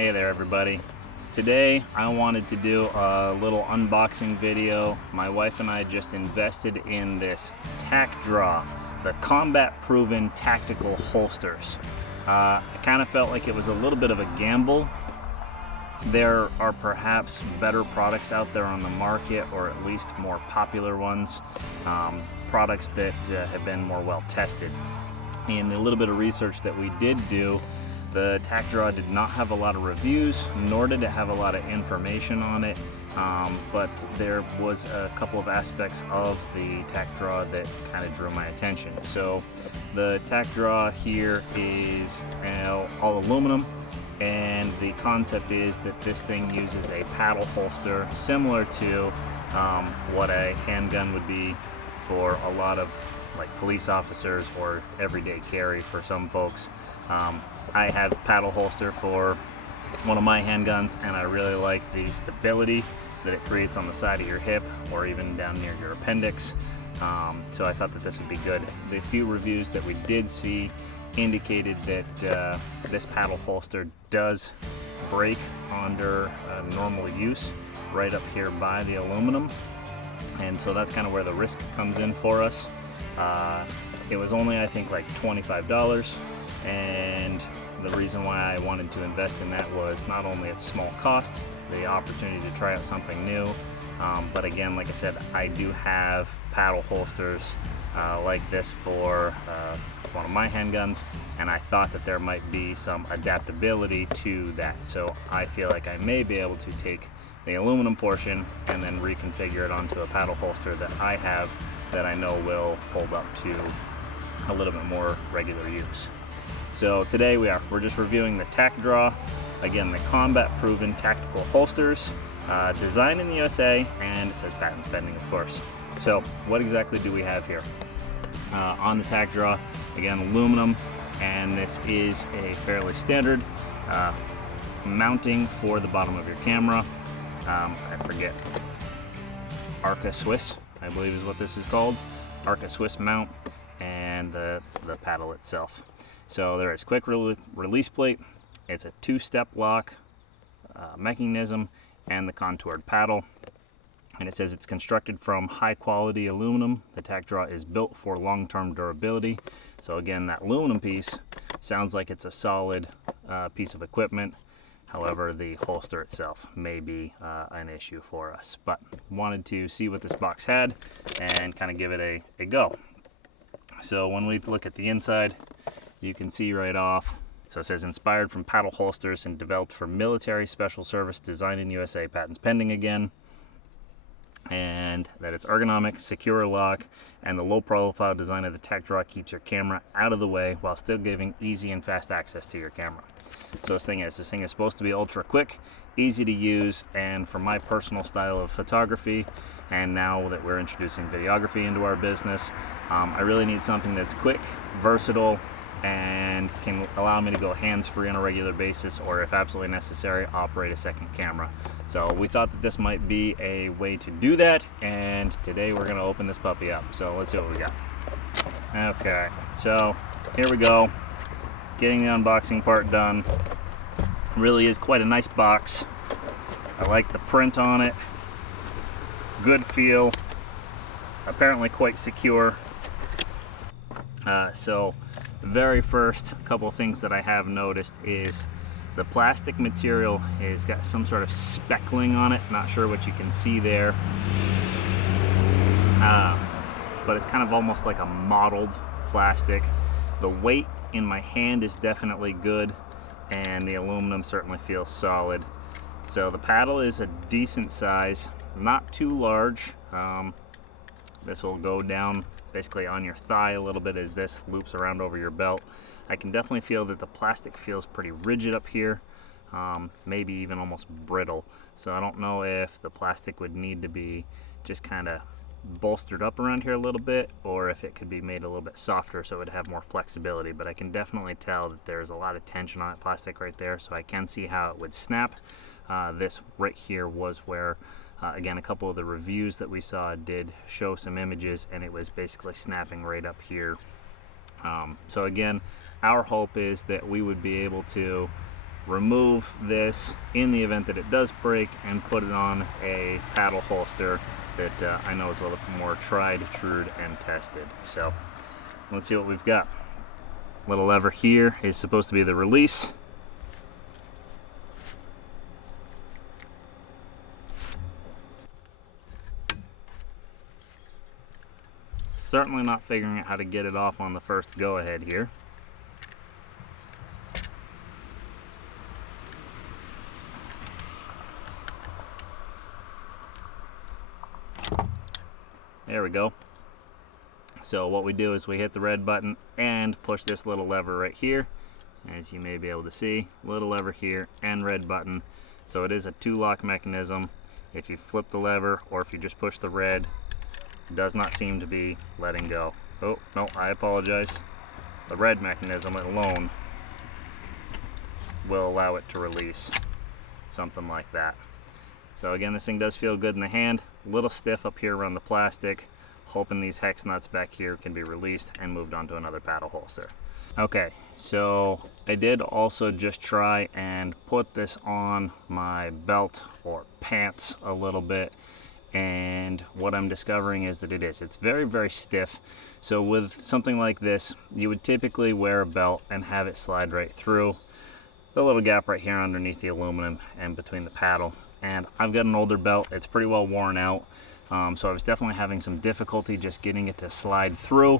Hey there everybody. Today I wanted to do a little unboxing video. My wife and I just invested in this TacDraw, the combat proven tactical holsters. I kind of felt like it was a little bit of a gamble. There are perhaps better products out there on the market, or at least more popular ones, products that have been more well tested. In the little bit of research that we did do, the TacDraw did not have a lot of reviews, nor did it have a lot of information on it, but there was a couple of aspects of the TacDraw that kind of drew my attention. So the TacDraw here is all aluminum, and the concept is that this thing uses a paddle holster similar to what a handgun would be for a lot of like police officers or everyday carry for some folks. I have paddle holster for one of my handguns, and I really like the stability that it creates on the side of your hip or even down near your appendix. So I thought that this would be good. The few reviews that we did see indicated that this paddle holster does break under normal use right up here by the aluminum, and so that's kind of where the risk comes in for us. It was only, I think, like $25, and the reason why I wanted to invest in that was not only its small cost, the opportunity to try out something new, but again, like I said, I do have paddle holsters like this for one of my handguns, and I thought that there might be some adaptability to that. So I feel like I may be able to take the aluminum portion and then reconfigure it onto a paddle holster that I have that I know will hold up to a little bit more regular use. So today we're just reviewing the TacDraw, again the combat proven tactical holsters, designed in the USA, and it says patent pending, of course. So what exactly do we have here? On the TacDraw, again aluminum, and this is a fairly standard mounting for the bottom of your camera. I forget, Arca Swiss, I believe is what this is called, Arca Swiss mount, and the paddle itself. So there is quick release plate, it's a two-step lock mechanism, and the contoured paddle. And it says it's constructed from high-quality aluminum. The TacDraw is built for long-term durability. So again, that aluminum piece sounds like it's a solid piece of equipment. However, the holster itself may be an issue for us. But wanted to see what this box had and kind of give it a go. So when we look at the inside, you can see right off, so it says inspired from paddle holsters and developed for military special service, designed in USA, patents pending again, and that it's ergonomic, secure lock, and the low profile design of the TacDraw keeps your camera out of the way while still giving easy and fast access to your camera. So this thing is supposed to be ultra quick, easy to use, and for my personal style of photography, and now that we're introducing videography into our business, I really need something that's quick, versatile, and can allow me to go hands-free on a regular basis, or if absolutely necessary, operate a second camera. So we thought that this might be a way to do that, and today we're going to open this puppy up. So let's see what we got. Okay, so here we go, getting the unboxing part done. Really is quite a nice box. I like the print on it, good feel, apparently quite secure. So the very first couple of things that I have noticed is the plastic material has got some sort of speckling on it. Not sure what you can see there, but it's kind of almost like a mottled plastic. The weight in my hand is definitely good, and the aluminum certainly feels solid. So the paddle is a decent size, not too large. This will go down basically on your thigh a little bit as this loops around over your belt. I can definitely feel that the plastic feels pretty rigid up here, maybe even almost brittle. So I don't know if the plastic would need to be just kind of bolstered up around here a little bit, or if it could be made a little bit softer so it would have more flexibility. But I can definitely tell that there's a lot of tension on that plastic right there, so I can see how it would snap. This right here was where again, a couple of the reviews that we saw did show some images, and it was basically snapping right up here. So again, our hope is that we would be able to remove this in the event that it does break and put it on a paddle holster that I know is a little more tried, true, and tested. So let's see what we've got. Little lever here is supposed to be the release. Certainly not figuring out how to get it off on the first go ahead here. There we go. So what we do is we hit the red button and push this little lever right here. As you may be able to see, little lever here and red button. So it is a 2-lock mechanism. If you flip the lever or if you just push the red, it does not seem to be letting go. Oh, no, I apologize. The red mechanism alone will allow it to release. Something like that. So again, this thing does feel good in the hand. A little stiff up here around the plastic. Hoping these hex nuts back here can be released and moved onto another paddle holster. Okay, so I did also just try and put this on my belt or pants a little bit, and what I'm discovering is that it's very, very stiff. So with something like this, you would typically wear a belt and have it slide right through the little gap right here underneath the aluminum and between the paddle. And I've got an older belt, it's pretty well worn out. So I was definitely having some difficulty just getting it to slide through,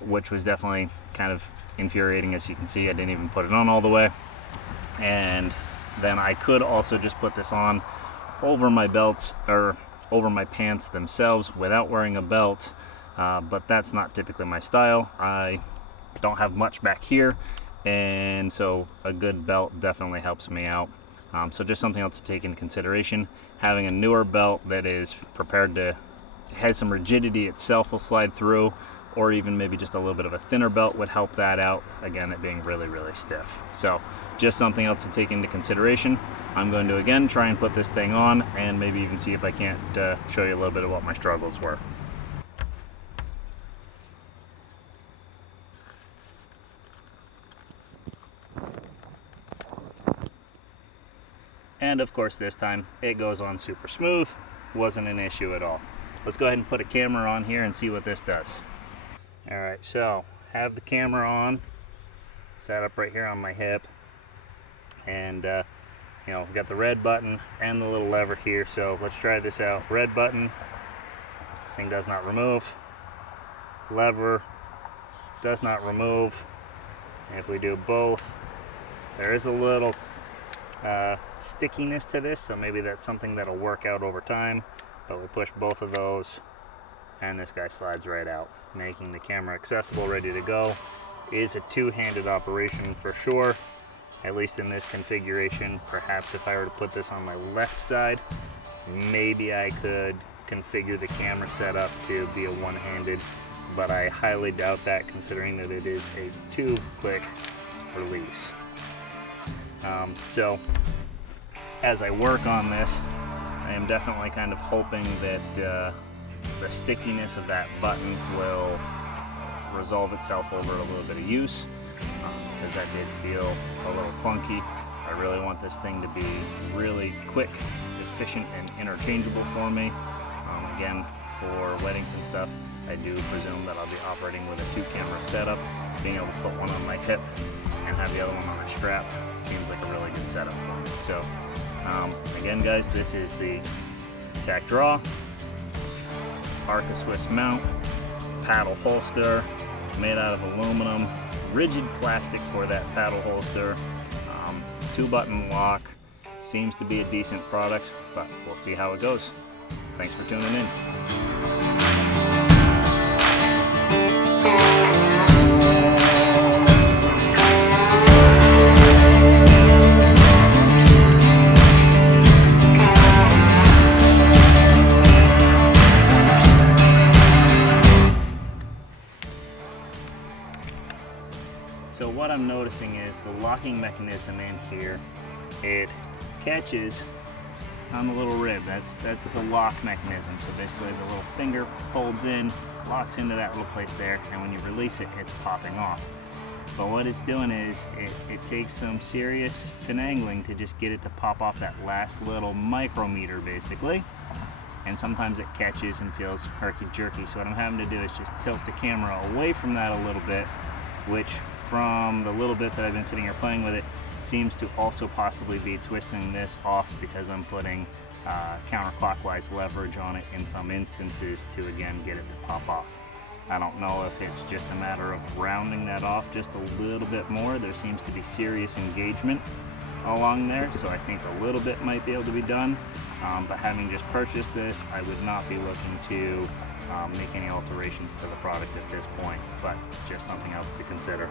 which was definitely kind of infuriating. As you can see, I didn't even put it on all the way. And then I could also just put this on over my belts or over my pants themselves without wearing a belt, but that's not typically my style. I don't have much back here, and so a good belt definitely helps me out. So just something else to take into consideration. Having a newer belt that is prepared to, has some rigidity itself will slide through, or even maybe just a little bit of a thinner belt would help that out. Again, it being really, really stiff. So just something else to take into consideration. I'm going to again try and put this thing on and maybe even see if I can't show you a little bit of what my struggles were. And of course this time it goes on super smooth, wasn't an issue at all. Let's go ahead and put a camera on here and see what this does. Alright, so have the camera on, set up right here on my hip, and you know, we've got the red button and the little lever here, so let's try this out. Red button, this thing does not remove. Lever, does not remove. And if we do both, there is a little stickiness to this, so maybe that's something that'll work out over time. But we'll push both of those and this guy slides right out, making the camera accessible, ready to go. Is a two-handed operation for sure, at least in this configuration. Perhaps if I were to put this on my left side, maybe I could configure the camera setup to be a one-handed, but I highly doubt that, considering that it is a two-click release. So as I work on this, I am definitely kind of hoping that the stickiness of that button will resolve itself over a little bit of use, because that did feel a little clunky. I really want this thing to be really quick, efficient, and interchangeable for me. Again, for weddings and stuff, I do presume that I'll be operating with a two-camera setup. Being able to put one on my hip and have the other one on a strap seems like a really good setup for me. So again guys, this is the TacDraw Arca Swiss mount paddle holster, made out of aluminum, rigid plastic for that paddle holster, 2-button lock. Seems to be a decent product, but we'll see how it goes. Thanks for tuning in. So what I'm noticing is the locking mechanism in here, it catches on the little rib. That's the lock mechanism. So basically the little finger folds in, locks into that little place there, and when you release it, it's popping off. But what it's doing is it takes some serious finagling to just get it to pop off that last little micrometer basically. And sometimes it catches and feels herky-jerky. So what I'm having to do is just tilt the camera away from that a little bit, which from the little bit that I've been sitting here playing with it, seems to also possibly be twisting this off because I'm putting counterclockwise leverage on it in some instances to again get it to pop off. I don't know if it's just a matter of rounding that off just a little bit more. There seems to be serious engagement along there, so I think a little bit might be able to be done. But having just purchased this, I would not be looking to make any alterations to the product at this point, but just something else to consider.